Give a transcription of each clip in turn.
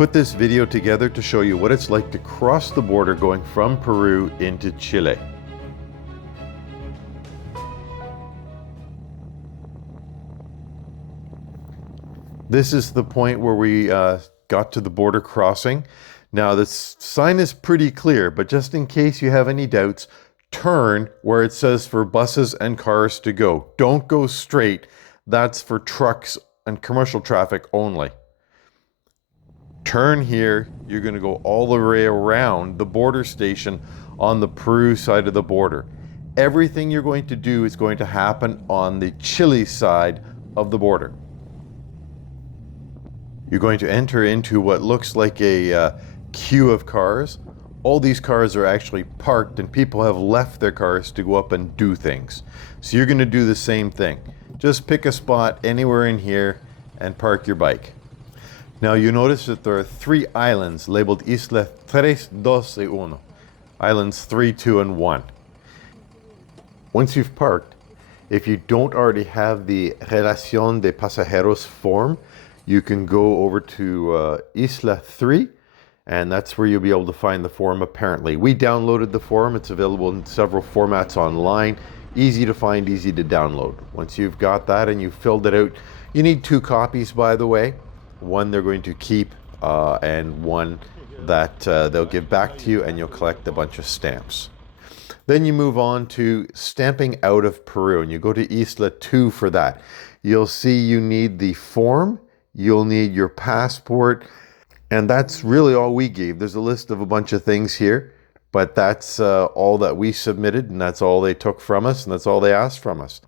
put this video together to show you what it's like to cross the border going from Peru into Chile. This is the point where we got to the border crossing. Now the sign is pretty clear, but just in case you have any doubts, turn where it says for buses and cars to go. Don't go straight. That's for trucks and commercial traffic only. Turn here. You're going to go all the way around the border station on the Peru side of the border. Everything you're going to do is going to happen on the Chile side of the border. You're going to enter into what looks like a queue of cars. All these cars are actually parked and people have left their cars to go up and do things. So you're going to do the same thing. Just pick a spot anywhere in here and park your bike. Now you notice that there are 3 islands labeled Isla 3, 2 y 1. Islands 3, 2, and 1. Once you've parked, if you don't already have the Relacion de Pasajeros form, you can go over to Isla 3, and that's where you'll be able to find the form apparently. We downloaded the form. It's available in several formats online. Easy to find, easy to download. Once you've got that and you've filled it out, you need 2 copies, by the way. One they're going to keep and one that they'll give back to you, and you'll collect a bunch of stamps. Then you move on to stamping out of Peru, and you go to Isla 2 for that. You'll see you need the form. You'll need your passport, and that's really all we gave. There's a list of a bunch of things here, but that's all that we submitted, and that's all they took from us, and that's all they asked from us.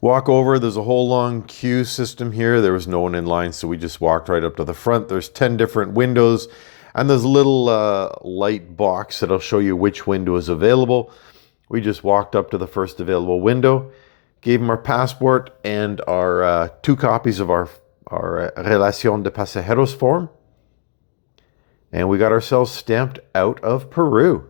Walk over, there's a whole long queue system here. There was no one in line, so we just walked right up to the front. There's 10 different windows, and there's a little light box that'll show you which window is available. We just walked up to the first available window, gave them our passport and our 2 copies of our Relacion de Pasajeros form, and we got ourselves stamped out of Peru.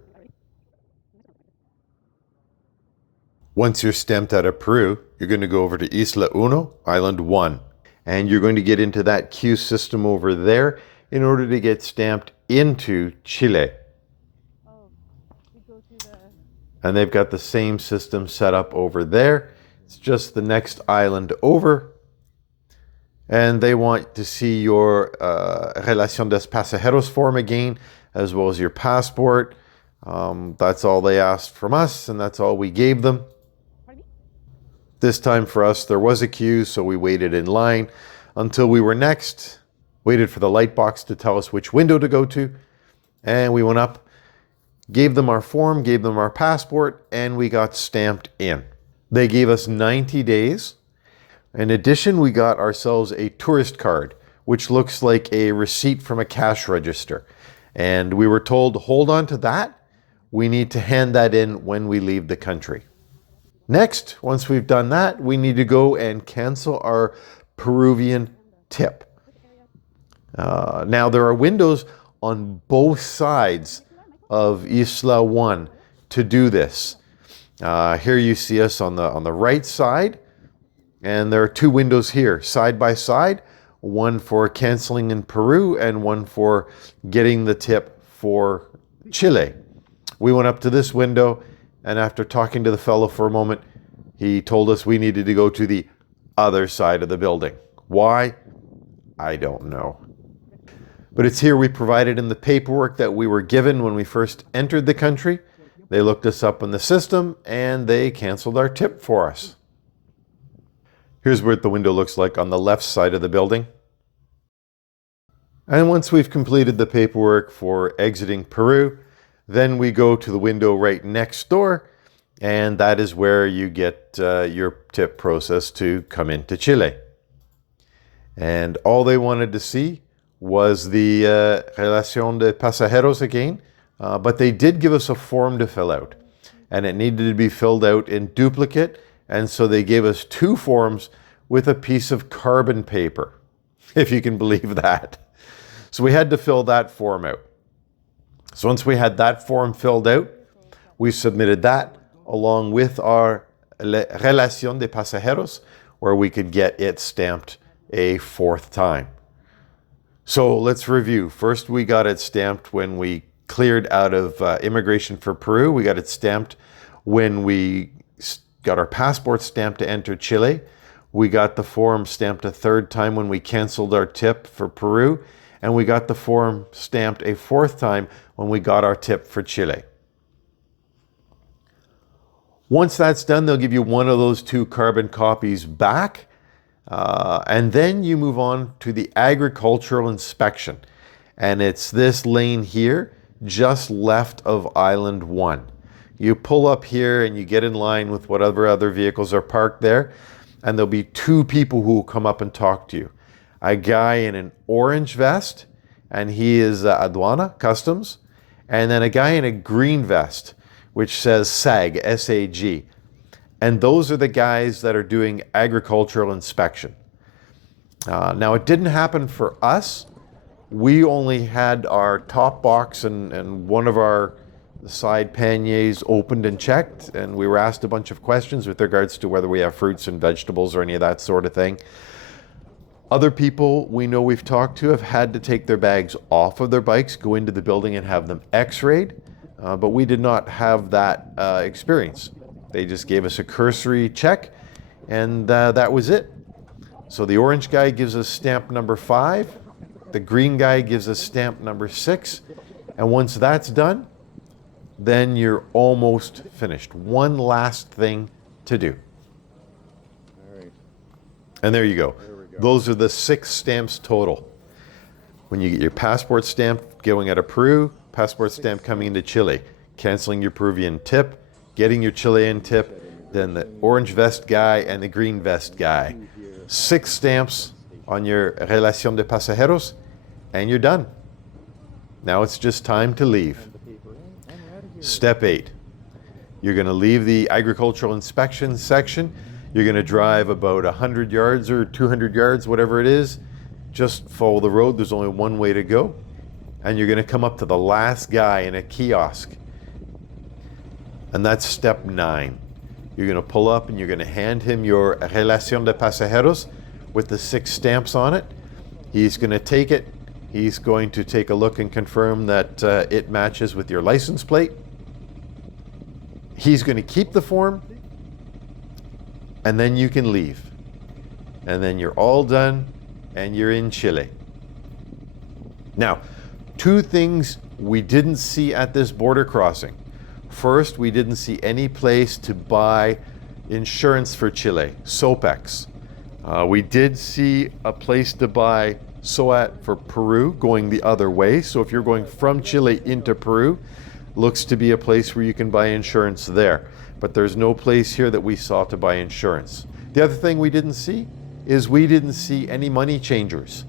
Once you're stamped out of Peru, you're going to go over to Isla 1, Island 1, and you're going to get into that queue system over there in order to get stamped into Chile. And they've got the same system set up over there. It's just the next island over. And they want to see your Relacion de Pasajeros form again, as well as your passport. That's all they asked from us, and that's all we gave them. This time for us, there was a queue, so we waited in line until we were next, waited for the light box to tell us which window to go to, and we went up, gave them our form, gave them our passport, and we got stamped in. They gave us 90 days. In addition, we got ourselves a tourist card, which looks like a receipt from a cash register. And we were told to hold on to that. We need to hand that in when we leave the country. Next, once we've done that, we need to go and cancel our Peruvian TIP. Now, there are windows on both sides of Isla 1 to do this. Here you see us on the right side. And there are 2 windows here, side by side, one for canceling in Peru and one for getting the tip for Chile. We went up to this window, and after talking to the fellow for a moment, he told us we needed to go to the other side of the building. Why? I don't know. But it's here we provided in the paperwork that we were given when we first entered the country. They looked us up in the system, and they canceled our tip for us. Here's what the window looks like on the left side of the building. And once we've completed the paperwork for exiting Peru, then we go to the window right next door, and that is where you get your tip process to come into Chile. And all they wanted to see was the Relacion de Pasajeros again, but they did give us a form to fill out, and it needed to be filled out in duplicate. And so they gave us 2 forms with a piece of carbon paper, if you can believe that. So we had to fill that form out. So once we had that form filled out, we submitted that along with our Relacion de Pasajeros, where we could get it stamped a 4th time. So let's review. First, we got it stamped when we cleared out of immigration for Peru. We got it stamped when we got our passport stamped to enter Chile. We got the form stamped a third time when we canceled our tip for Peru. And we got the form stamped a fourth time when we got our tip for Chile. Once that's done, they'll give you one of those 2 carbon copies back. And then you move on to the agricultural inspection. And it's this lane here, just left of Island 1. You pull up here and you get in line with whatever other vehicles are parked there. And there'll be 2 people who will come up and talk to you. A guy in an orange vest, and he is Aduana, Customs. And then a guy in a green vest, which says SAG, S-A-G. And those are the guys that are doing agricultural inspection. Now, it didn't happen for us. We only had our top box and one of our side panniers opened and checked, and we were asked a bunch of questions with regards to whether we have fruits and vegetables or any of that sort of thing. Other people we know we've talked to have had to take their bags off of their bikes, go into the building and have them x-rayed, but we did not have that experience. They just gave us a cursory check, and that was it. So the orange guy gives us stamp number 5, the green guy gives us stamp number 6, and once that's done, then you're almost finished. One last thing to do. All right. And there you go. Those are the 6 stamps total. When you get your passport stamp going out of Peru, passport stamp coming into Chile, canceling your Peruvian tip, getting your Chilean tip, then the orange vest guy and the green vest guy. 6 stamps on your Relacion de Pasajeros, and you're done. Now it's just time to leave. Step 8. You're going to leave the agricultural inspection section. You're going to drive about 100 yards or 200 yards, whatever it is. Just follow the road. There's only one way to go. And you're going to come up to the last guy in a kiosk. And that's step 9. You're going to pull up and you're going to hand him your Relacion de Pasajeros with the 6 stamps on it. He's going to take it. He's going to take a look and confirm that it matches with your license plate. He's going to keep the form, and then you can leave. And then you're all done, and you're in Chile. Now, 2 things we didn't see at this border crossing. First, we didn't see any place to buy insurance for Chile, SOAPEX. We did see a place to buy SOAT for Peru going the other way. So if you're going from Chile into Peru, looks to be a place where you can buy insurance there. But there's no place here that we saw to buy insurance. The other thing we didn't see is we didn't see any money changers.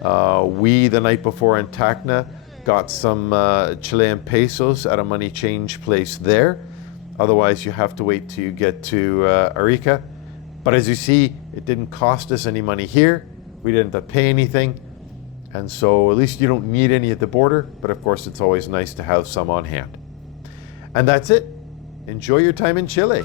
We, the night before in Tacna, got some Chilean pesos at a money change place there. Otherwise, you have to wait till you get to Arica. But as you see, it didn't cost us any money here. We didn't have to pay anything. And so at least you don't need any at the border, but of course it's always nice to have some on hand. And that's it. Enjoy your time in Chile.